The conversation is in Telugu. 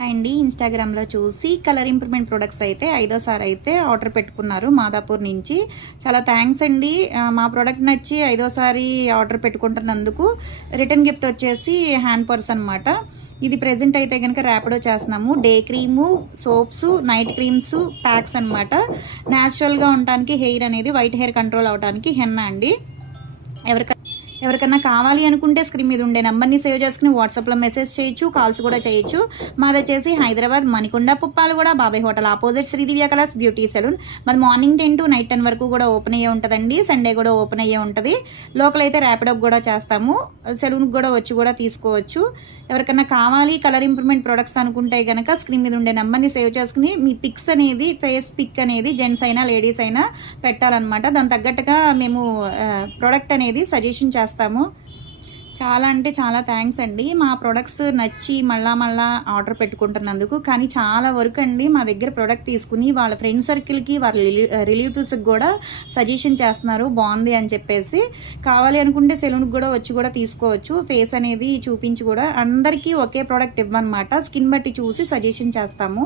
హాయ్ అండి, ఇన్స్టాగ్రామ్లో చూసి కలర్ ఇంప్రూవ్మెంట్ ప్రొడక్ట్స్ అయితే ఐదోసారి అయితే ఆర్డర్ పెట్టుకున్నారు మాదాపూర్ నుంచి. చాలా థ్యాంక్స్ అండి. మా ప్రోడక్ట్ నచ్చి ఐదోసారి ఆర్డర్ పెట్టుకుంటున్నందుకు. రిటర్న్ గిఫ్ట్ వచ్చేసి హ్యాండ్ పర్స్ అనమాట. ఇది ప్రెజెంట్ అయితే కనుక ర్యాపిడో చేస్తున్నాము. Day cream, soaps, night creams, packs అనమాట. న్యాచురల్గా ఉండటానికి, హెయిర్ అనేది వైట్ హెయిర్ కంట్రోల్ అవడానికి హెన్నా అండి. ఎవరికన్నా కావాలి అనుకుంటే స్క్రీన్ మీద ఉండే నెంబర్ని సేవ్ చేసుకుని వాట్సాప్లో మెసేజ్ చేయొచ్చు, కాల్స్ కూడా చేయొచ్చు. మాది వచ్చేసి Hyderabad Manikonda Puppalaguda Babai hotel opposite Sridivya colours beauty salon. మాది మార్నింగ్ 10 to నైట్ 10 వరకు కూడా ఓపెన్ అయ్యే ఉంటుందండి. సండే కూడా ఓపెన్ అయ్యే ఉంటుంది. లోకల్ అయితే ర్యాపిడోకి కూడా చేస్తాము. సెలూన్కి కూడా వచ్చి కూడా తీసుకోవచ్చు. ఎవరికన్నా కావాలి కలర్ ఇంప్రూవ్మెంట్ ప్రొడక్ట్స్ అనుకుంటే కనుక స్క్రీన్ మీద ఉండే నెంబర్ని సేవ్ చేసుకుని మీ పిక్స్ అనేది, ఫేస్ పిక్ అనేది జెంట్స్ అయినా లేడీస్ అయినా పెట్టాలన్నమాట. దాని తగ్గట్టుగా మేము ప్రోడక్ట్ అనేది సజెషన్ చేస్తాము. చాలా అంటే చాలా థ్యాంక్స్ అండి. మా ప్రొడక్ట్స్ నచ్చి మళ్ళా ఆర్డర్ పెట్టుకుంటున్నందుకు. కానీ చాలా వరకు అండి మా దగ్గర ప్రోడక్ట్ తీసుకుని వాళ్ళ ఫ్రెండ్ సర్కిల్కి, వాళ్ళ రిలేటివ్స్కి కూడా సజెషన్ చేస్తున్నారు బాగుంది అని చెప్పేసి. కావాలి అనుకుంటే సెలూన్కి కూడా వచ్చి కూడా తీసుకోవచ్చు. ఫేస్ అనేది చూపించి కూడా అందరికీ ఒకే ప్రోడక్ట్ ఇవ్వనమాట. స్కిన్ బట్టి చూసి సజెషన్ చేస్తాము.